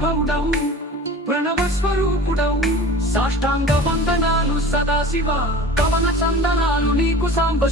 శివుడౌ ప్రణవ స్వరూపుడవు. సాష్టాంగ వందనాలు సదాశివ కవన చందనాలు నీకు సాంబ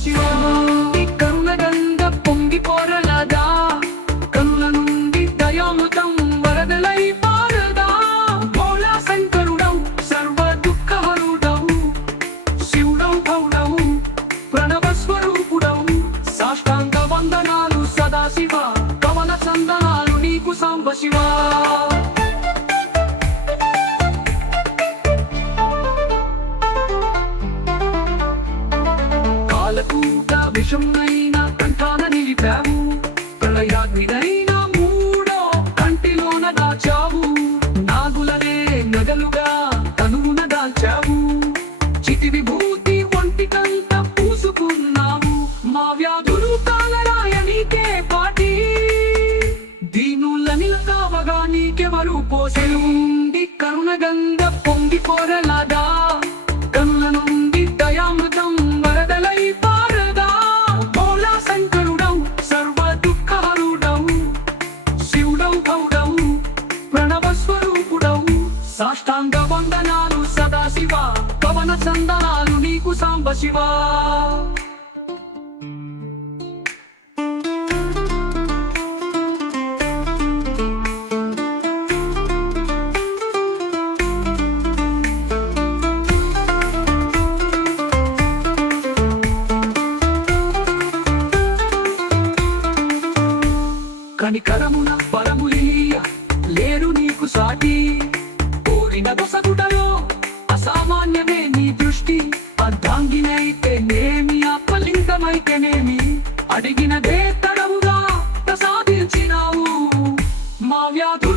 కాలకూట విషంనైన కంఠాన నిలిపావు ప్రళయాగ్నినైన మూడో కంటిలోన దాచావు. నాగులనే నగలుగా తనువున దాల్చావు. చితి విభూతి ఒంటికంత పూసుకున్నావు. మా వ్యాధులు కాలరాయనికే పాటి. దీనుల నిలకావగా నీకెవరు పోసెలు ఉండి కరుణగంగ పొంగి కోరలాదా వందనాలు సదాశివ పవన చందనాలు నీకు సాంబ శివ. కనికరమున బలములీయ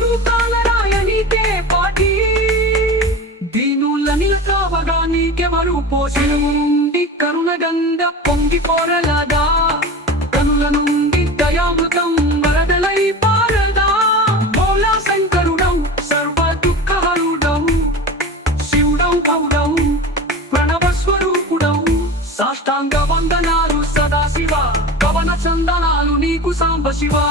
వ్యాధులు పాటి. దీనుల నిలకావగా నీకెవరు పోషణ ఉండి కరుణగంగ పొంగి పోరలాగా కనుల నుండి దయామృతం వరదలై పారదా? భోళా శంకరుడౌ సర్వ దుఃఖహరుడవు. శివుడౌ గౌడవు ప్రణవ స్వరూపుడవు. సాష్టాంగ వందనాలు సదాశివ కవన చందనాలు నీకు సాంబ శివా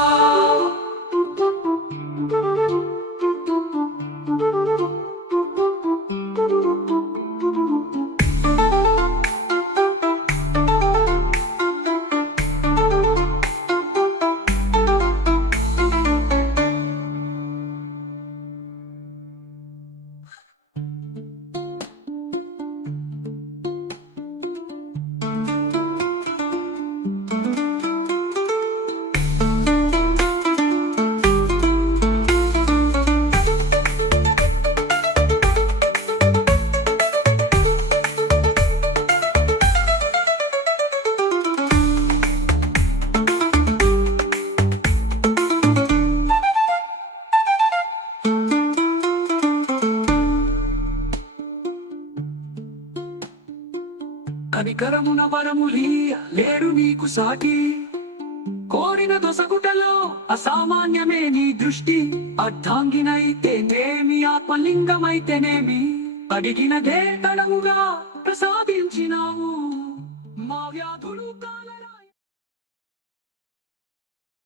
కనికరమున వరములి లేడు నీకు సాటి. కోరిన దొసగుటలో అసామాన్యమే నీ దృష్టి. అర్థాంగినైతేనేమి ఆత్మలింగమైతేనేమి. అడిగినదే తడముగా ప్రసాదించినావు మా వ్యాధులు